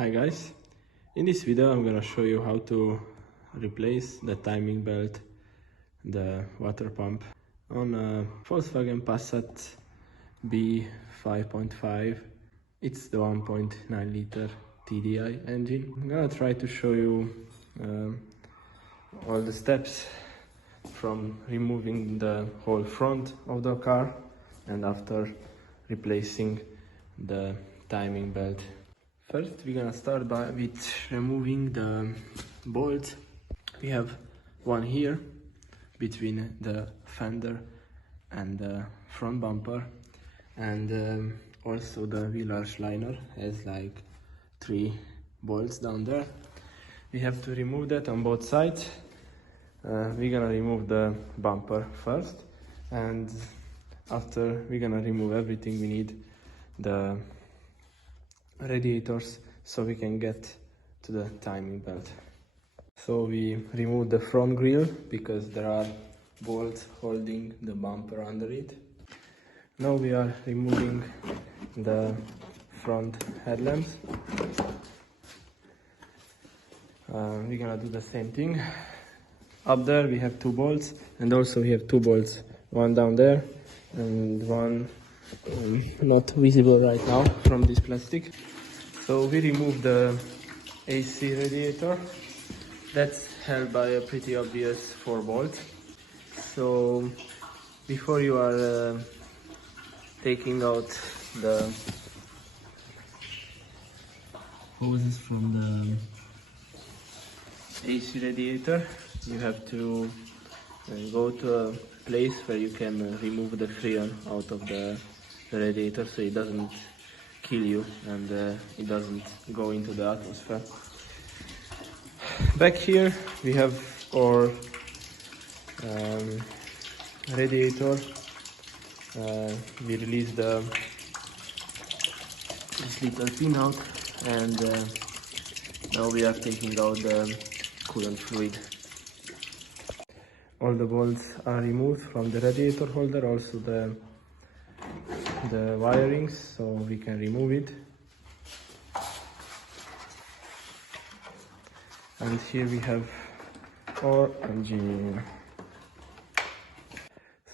Hi guys, in this video I'm gonna show you how to replace the timing belt, the water pump on a Volkswagen Passat B5.5. It's the 1.9 liter TDI engine. I'm gonna try to show you all the steps from removing the whole front of the car and after replacing the timing belt. First, we're gonna start with removing the bolts. We have one here between the fender and the front bumper, and also the wheel arch liner has like 3 bolts down there. We have to remove that on both sides. We're gonna remove the bumper first, and after we're gonna remove everything we need the radiators so we can get to the timing belt. So we remove the front grille because there are bolts holding the bumper under it. Now we are removing the front headlamps. We're gonna do the same thing. Up there we have 2 bolts, and also we have 2 bolts, one down there and one not visible right now from this plastic. So we remove the AC radiator. That's held by a pretty obvious 4 bolt. So before you are taking out the hoses from the AC radiator, you have to go to a place where you can remove the freon out of the radiator so it doesn't kill you and it doesn't go into the atmosphere. Back here we have our radiator. We release this little pin out, and now we are taking out the coolant fluid. All the bolts are removed from the radiator holder, also the wirings, so we can remove it. And here we have our engine.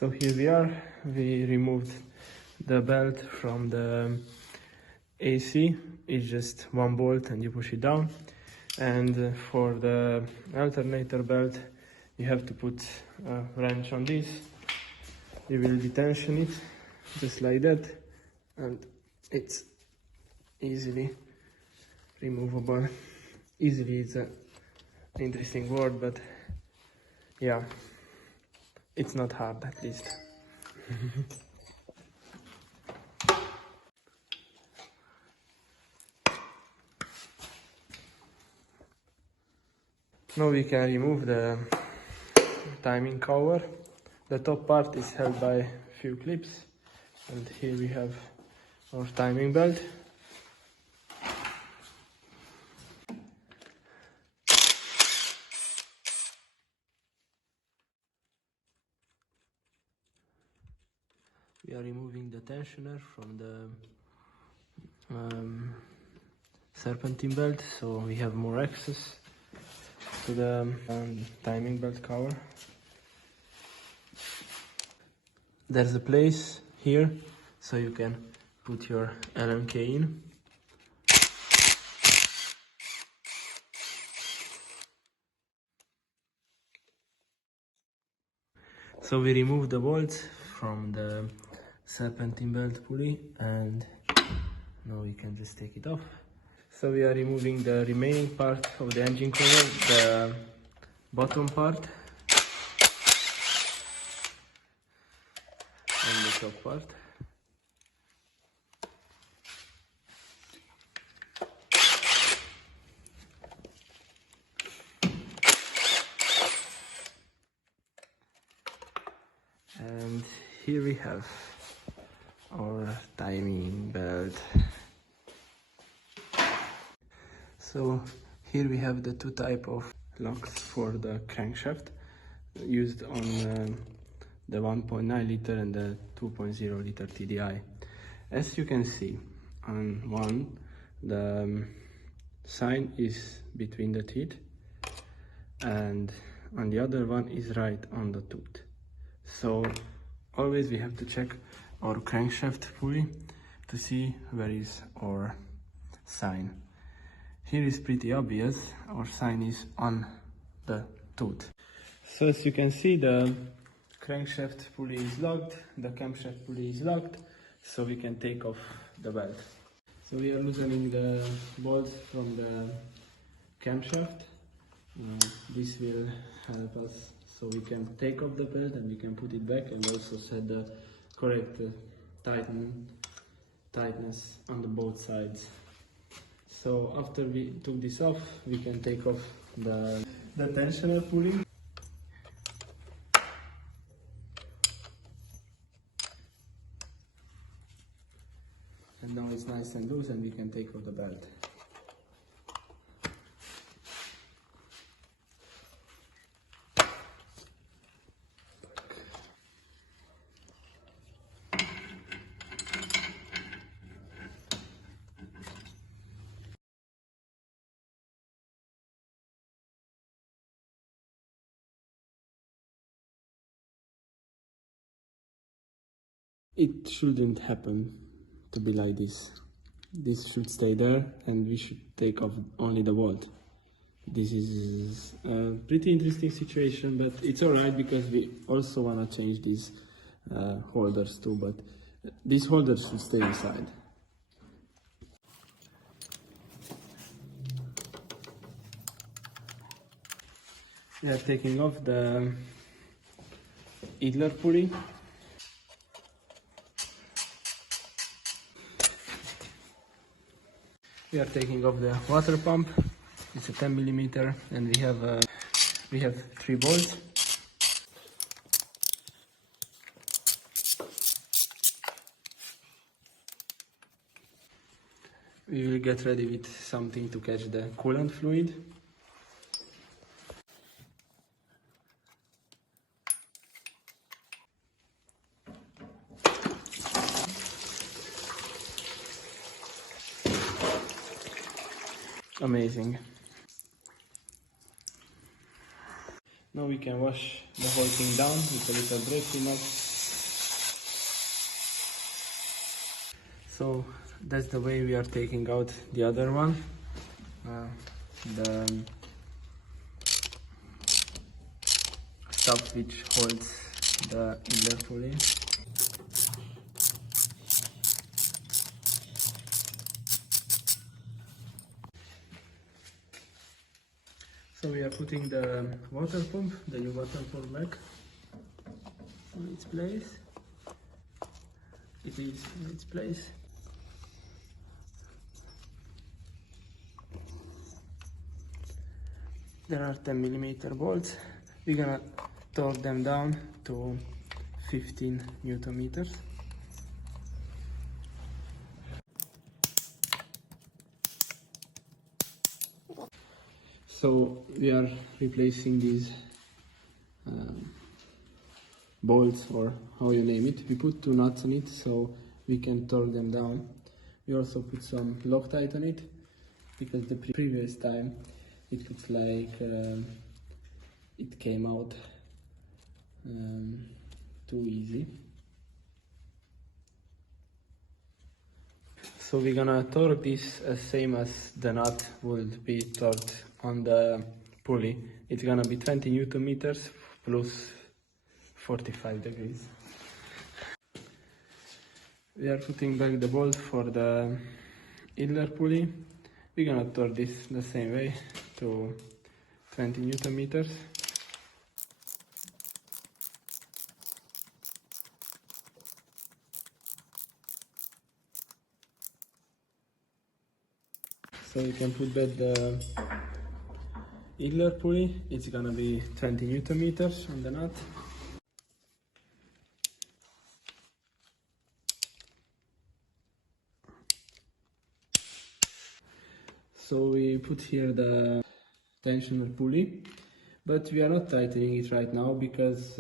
So here we are. We removed the belt from the AC. It's just 1 bolt and you push it down. And for the alternator belt, you have to put a wrench on this. You will detension it just like that, and it's easily removable. Easily is an interesting word, but yeah, it's not hard at least. Now we can remove the timing cover. The top part is held by a few clips, and here we have our timing belt. We are removing the tensioner from the serpentine belt, so we have more access to the timing belt cover. There's a place here so you can put your Allen key in. So we remove the bolts from the serpentine belt pulley, and now we can just take it off. So we are removing the remaining part of the engine cover, the bottom part and the top part. And here we have our timing belt. So here we have the 2 types of locks for the crankshaft used on the 1.9 liter and the 2.0 liter TDI. As you can see, on one the sign is between the teeth, and on the other one is right on the tooth. So always we have to check our crankshaft pulley to see where is our sign. Here is pretty obvious, our sign is on the tooth. So as you can see, the crankshaft pulley is locked, the camshaft pulley is locked, so we can take off the belt. So we are loosening the bolts from the camshaft. This will help us so we can take off the belt and we can put it back, and also set the correct tightness on the both sides. So after we took this off, we can take off the tensioner pulley. And now it's nice and loose and we can take off the belt. It shouldn't happen to be like this. This should stay there and we should take off only the bolt. This is a pretty interesting situation, but it's alright because we also want to change these holders too, but these holders should stay inside. We are taking off the idler pulley. We are taking off the water pump. It's a 10mm and we have 3 bolts. We will get ready with something to catch the coolant fluid. Amazing. Now we can wash the whole thing down with a little brake cleaner. So that's the way we are taking out the other one. The stuff which holds the idler pulley. So we are putting the water pump, the new water pump back in its place. It is in its place. There are 10mm bolts. We're gonna torque them down to 15 Newton meters. So we are replacing these bolts, or how you name it. We put 2 nuts on it so we can torque them down. We also put some Loctite on it because the previous time it looks like it came out too easy. So we're gonna torque this as same as the nut would be torqued on the pulley. It's gonna be 20 Newton meters plus 45 degrees. We are putting back the bolt for the idler pulley. We're gonna torque this the same way to 20 Newton meters. So you can put back the idler pulley. It's gonna be 20 Newton meters on the nut. So we put here the tensioner pulley, but we are not tightening it right now because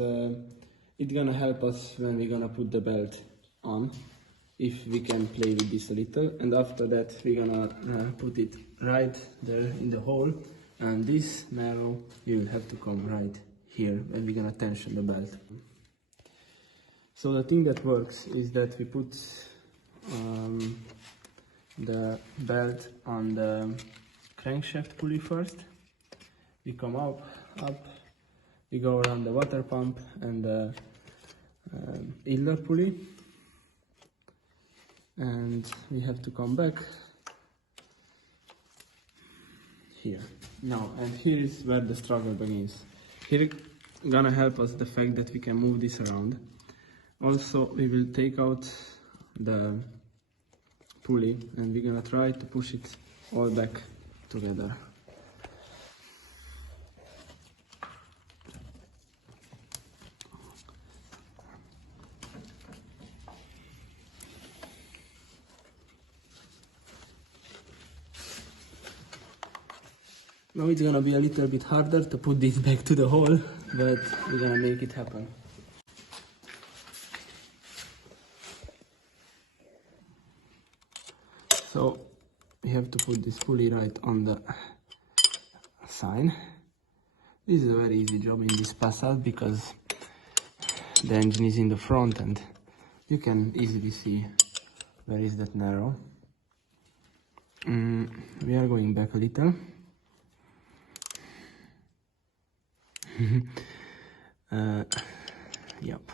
it's gonna help us when we're gonna put the belt on. if we can play with this a little, and after that we're gonna put it right there in the hole, and this narrow you will have to come right here, and we're gonna tension the belt. So the thing that works is that we put the belt on the crankshaft pulley first. We come up, we go around the water pump and the idler pulley, and we have to come back here. Now, and here is where the struggle begins. Here gonna help us the fact that we can move this around. Also, we will take out the pulley and we're gonna try to push it all back together. Now it's gonna be a little bit harder to put this back to the hole, but we're gonna make it happen. So we have to put this pulley right on the sign. This is a very easy job in this Passat because the engine is in the front and you can easily see where is that narrow. We are going back a little. Yep.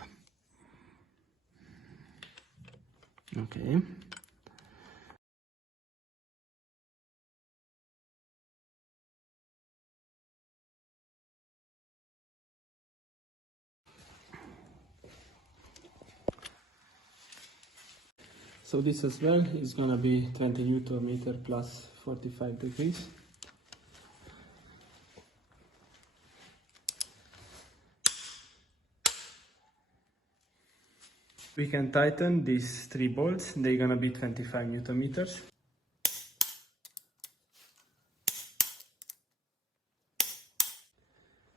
Okay. So this as well is gonna be 20 Newton meter plus 45 degrees. We can tighten these 3 bolts, they're gonna be 25 Newton meters.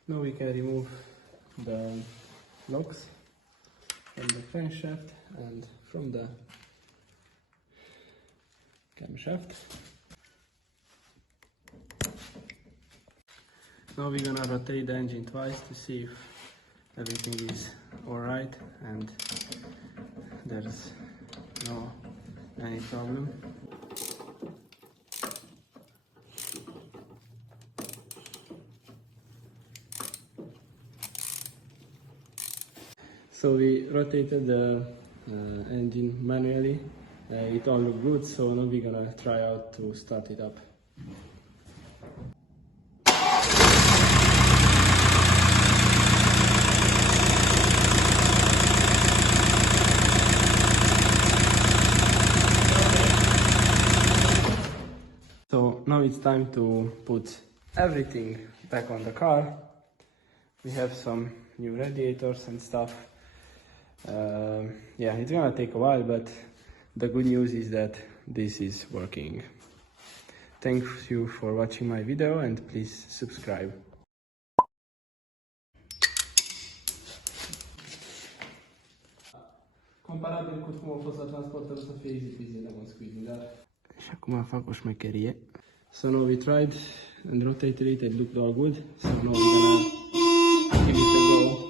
Now we can remove the locks from the crankshaft and from the camshaft. Now we're gonna rotate the engine twice to see if everything is alright and there's no any problem. So we rotated the engine manually. It all looked good, so now we're gonna try out to start it up. So now it's time to put everything back on the car. We have some new radiators and stuff. Yeah, it's gonna take a while, but the good news is that this is working. Thank you for watching my video and please subscribe. Comparabil cu cum a fost la transporter, o să fie easy peasy lemon squeezing, dar... Și acum fac o șmecherie. So now we tried and rotated it, it looked all good. So now we're gonna give it a go.